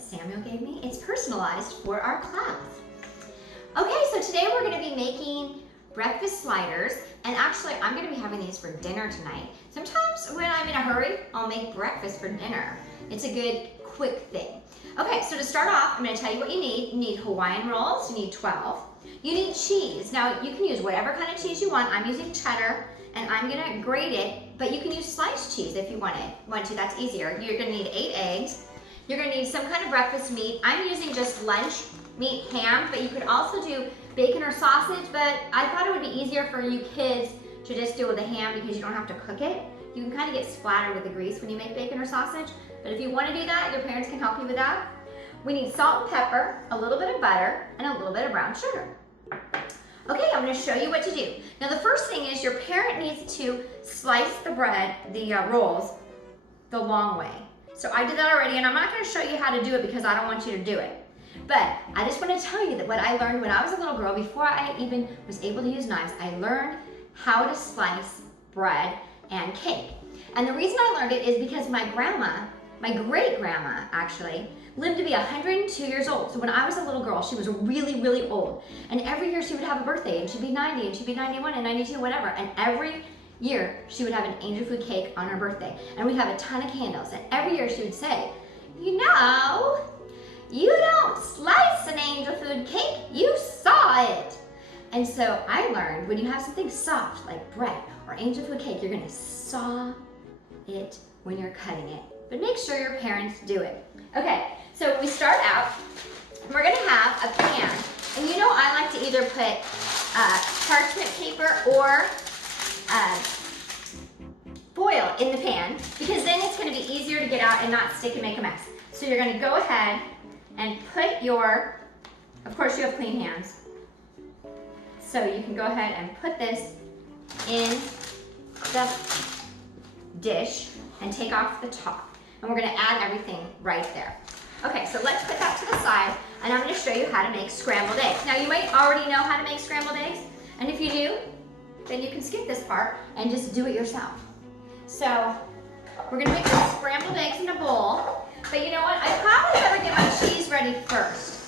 that Samuel gave me. It's personalized for our class. Okay, so today we're gonna be making breakfast sliders, and actually I'm gonna be having these for dinner tonight. Sometimes when I'm in a hurry, I'll make breakfast for dinner. It's a good, quick thing. Okay, so to start off, I'm gonna tell you what you need. You need Hawaiian rolls, you need 12. You need cheese. Now you can use whatever kind of cheese you want. I'm using cheddar, and I'm gonna grate it, but you can use sliced cheese if you want to, that's easier. You're gonna need 8 eggs. You're gonna need some kind of breakfast meat. I'm using just lunch meat ham, but you could also do bacon or sausage, but I thought it would be easier for you kids to just do it with a ham because you don't have to cook it. You can kind of get splattered with the grease when you make bacon or sausage, but if you want to do that, your parents can help you with that. We need salt and pepper, a little bit of butter, and a little bit of brown sugar. Okay, I'm going to show you what to do. Now the first thing is your parent needs to slice the bread, the rolls, the long way. So I did that already, and I'm not going to show you how to do it because I don't want you to do it. But I just want to tell you that what I learned when I was a little girl, before I even was able to use knives, I learned how to slice bread and cake. And the reason I learned it is because my grandma, my great-grandma actually, lived to be 102 years old. So when I was a little girl, she was really, really old. And every year she would have a birthday, and she'd be 90, and she'd be 91, and 92, whatever. And every year she would have an angel food cake on her birthday. And we'd have a ton of candles. And every year she would say, you know, you don't slice an angel food cake, you saw it. And so I learned when you have something soft like bread or angel food cake, you're gonna saw it when you're cutting it. But make sure your parents do it. Okay, so we start out, we're gonna have a pan. And you know I like to either put parchment paper or foil in the pan because then it's gonna be easier to get out and not stick and make a mess. So you're gonna go ahead and put your, of course you have clean hands, so you can go ahead and put this in the dish and take off the top. And we're gonna add everything right there. Okay, so let's put that to the side, and I'm gonna show you how to make scrambled eggs. Now you might already know how to make scrambled eggs, and if you do, then you can skip this part and just do it yourself. So we're gonna make the scrambled eggs in a bowl. But you know what? I probably better get my cheese ready first.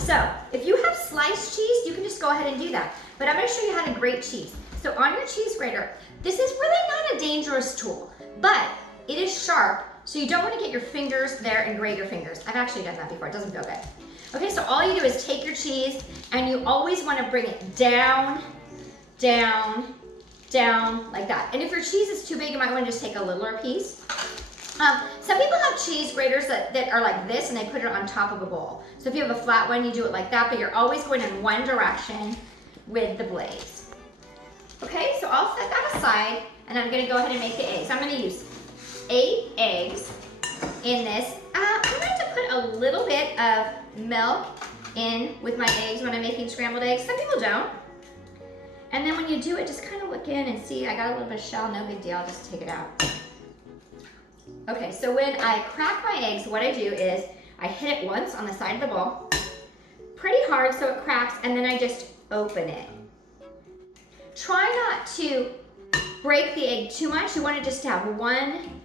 So if you have sliced cheese, you can just go ahead and do that. But I'm going to show you how to grate cheese. So on your cheese grater, this is really not a dangerous tool, but it is sharp, so you don't want to get your fingers there and grate your fingers. I've actually done that before. It doesn't feel good. Okay, so all you do is take your cheese, and you always want to bring it down, down, down, like that. And if your cheese is too big, you might want to just take a littler piece. Some people have cheese graters that are like this, and they put it on top of a bowl. So if you have a flat one, you do it like that, but you're always going in one direction with the blades. Okay, so I'll set that aside, and I'm gonna go ahead and make the eggs. I'm gonna use 8 eggs in this. I'm going to put a little bit of milk in with my eggs when I'm making scrambled eggs. Some people don't. And then when you do it, just kind of look in and see, I got a little bit of shell, no big deal, I'll just take it out. Okay, so when I crack my eggs, what I do is I hit it once on the side of the bowl, pretty hard so it cracks, and then I just open it. Try not to break the egg too much. You want to just have one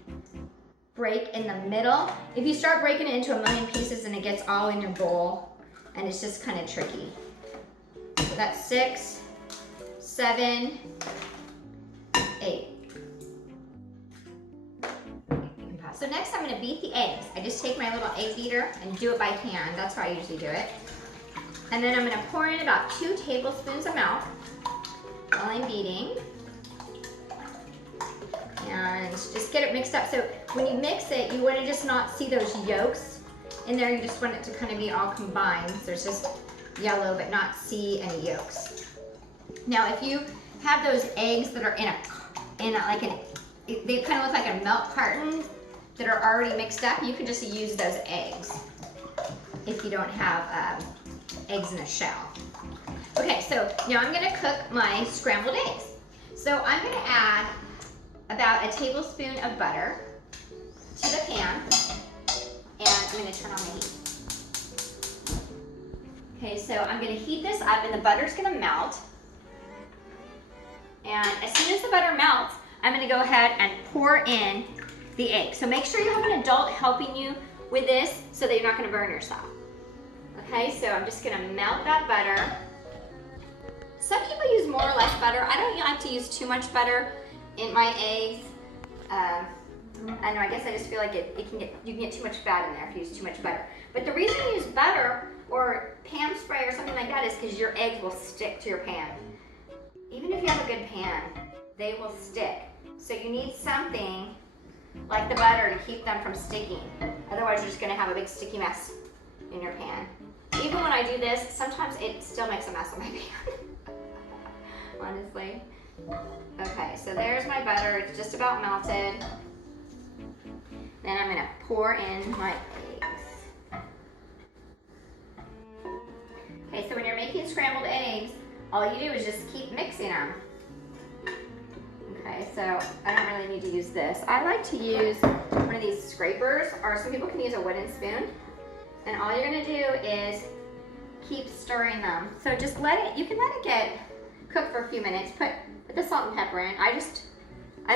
break in the middle. If you start breaking it into a million pieces, and it gets all in your bowl, and it's just kind of tricky. So that's 6, 7, 8. So next I'm going to beat the eggs. I just take my little egg beater and do it by hand. That's how I usually do it. And then I'm going to pour in about 2 tablespoons of milk while I'm beating. And just get it mixed up. So when you mix it, you want to just not see those yolks in there. You just want it to kind of be all combined. So there's just yellow, but not see any yolks. Now if you have those eggs that are they kind of look like a milk carton, that are already mixed up, you can just use those eggs if you don't have eggs in a shell. Okay, so now I'm gonna cook my scrambled eggs. So I'm gonna add about a tablespoon of butter to the pan, and I'm gonna turn on the heat. Okay, so I'm gonna heat this up, and the butter's gonna melt. And as soon as the butter melts, I'm gonna go ahead and pour in the egg. So make sure you have an adult helping you with this so that you're not gonna burn yourself. Okay, so I'm just gonna melt that butter. Some people use more or less butter. I don't like to use too much butter in my eggs. I don't know, I guess I just feel like you can get too much fat in there if you use too much butter. But the reason you use butter or Pam spray or something like that is because your eggs will stick to your pan. Even if you have a good pan, they will stick. So you need something like the butter to keep them from sticking. Otherwise you're just gonna have a big sticky mess in your pan. Even when I do this, sometimes it still makes a mess in my pan. Honestly. Okay, so there's my butter. It's just about melted. Then I'm gonna pour in my eggs. Okay, so when you're making scrambled eggs, all you do is just keep mixing them. Okay, so I don't really need to use this. I like to use one of these scrapers, or some people can use a wooden spoon. And all you're gonna do is keep stirring them. So just you can let it get cooked for a few minutes. Put the salt and pepper in. I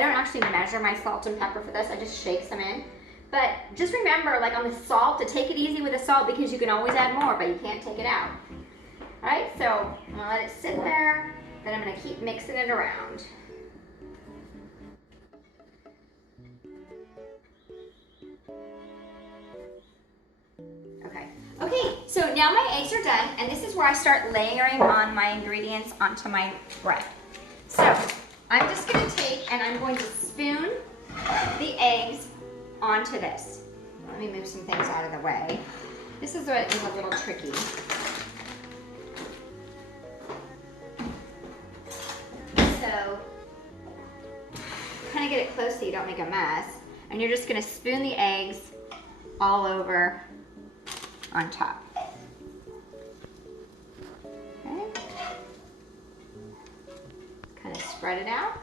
don't actually measure my salt and pepper for this. I just shake some in. But just remember, like on the salt, to take it easy with the salt because you can always add more, but you can't take it out. All right, so I'm gonna let it sit there. Then I'm gonna keep mixing it around. Okay, so now my eggs are done, and this is where I start layering on my ingredients onto my bread. So I'm just gonna take and I'm going to spoon the eggs onto this. Let me move some things out of the way. This is what is a little tricky. So kind of get it close so you don't make a mess. And you're just gonna spoon the eggs all over on top. Okay. Kind of spread it out.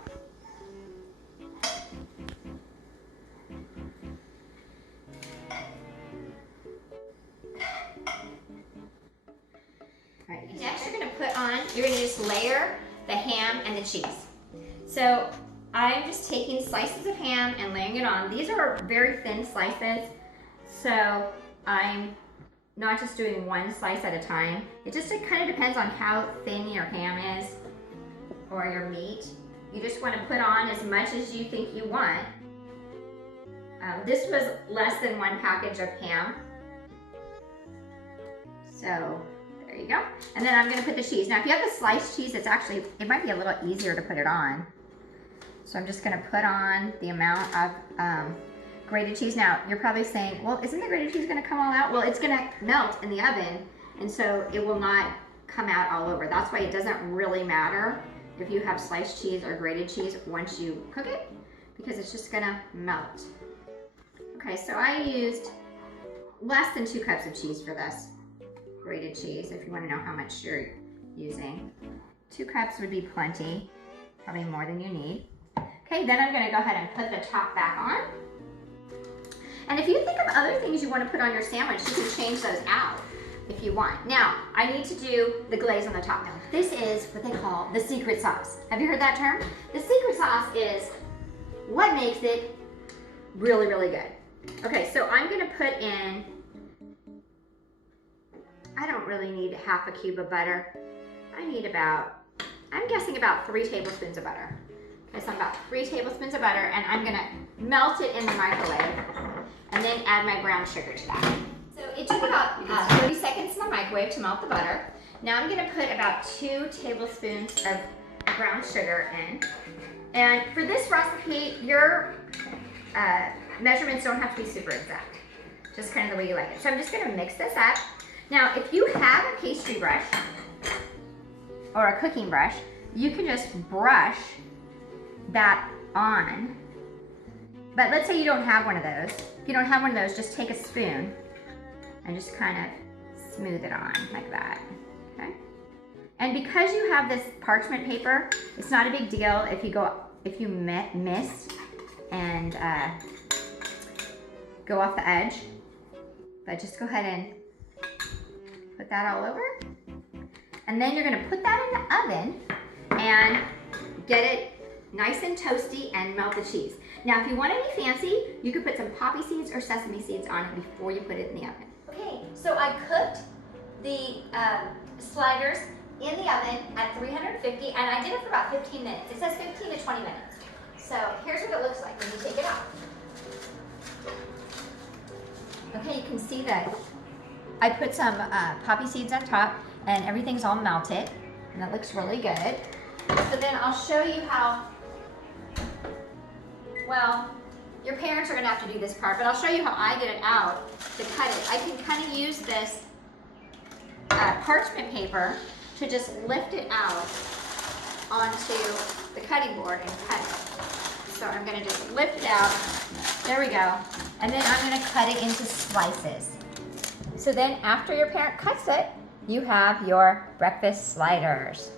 All right, next you're gonna you're gonna just layer the ham and the cheese. So I'm just taking slices of ham and laying it on. These are very thin slices, so I'm not just doing one slice at a time. It kind of depends on how thin your ham is or your meat. You just want to put on as much as you think you want. This was less than one package of ham. So there you go. And then I'm gonna put the cheese. Now if you have the sliced cheese, it might be a little easier to put it on. So I'm just gonna put on the amount of grated cheese. Now, you're probably saying, well, isn't the grated cheese gonna come all out? Well, it's gonna melt in the oven, and so it will not come out all over. That's why it doesn't really matter if you have sliced cheese or grated cheese once you cook it, because it's just gonna melt. Okay, so I used less than 2 cups of cheese for this, grated cheese, if you wanna know how much you're using. 2 cups would be plenty, probably more than you need. Okay, then I'm gonna go ahead and put the top back on. And if you think of other things you want to put on your sandwich, you can change those out if you want. Now, I need to do the glaze on the top. Now, this is what they call the secret sauce. Have you heard that term? The secret sauce is what makes it really, really good. Okay, so I'm gonna put in, I don't really need half a cube of butter. I need I'm guessing about 3 tablespoons of butter. Okay, so about 3 tablespoons of butter, and I'm gonna melt it in the microwave and then add my brown sugar to that. So it took about 30 seconds in the microwave to melt the butter. Now I'm gonna put about 2 tablespoons of brown sugar in. And for this recipe, your measurements don't have to be super exact, just kind of the way you like it. So I'm just gonna mix this up. Now, if you have a pastry brush or a cooking brush, you can just brush that on. But let's say you don't have one of those. If you don't have one of those, just take a spoon and just kind of smooth it on like that, okay? And because you have this parchment paper, it's not a big deal if you miss and go off the edge. But just go ahead and put that all over. And then you're gonna put that in the oven and get it nice and toasty and melt the cheese. Now, if you want any fancy, you could put some poppy seeds or sesame seeds on it before you put it in the oven. Okay, so I cooked the sliders in the oven at 350, and I did it for about 15 minutes. It says 15 to 20 minutes. So here's what it looks like when you take it out. Okay, you can see that I put some poppy seeds on top, and everything's all melted, and that looks really good. So then I'll show you how, well, your parents are gonna have to do this part, but I'll show you how I get it out to cut it. I can kind of use this parchment paper to just lift it out onto the cutting board and cut it. So I'm gonna just lift it out, there we go, and then I'm gonna cut it into slices. So then after your parent cuts it, you have your breakfast sliders.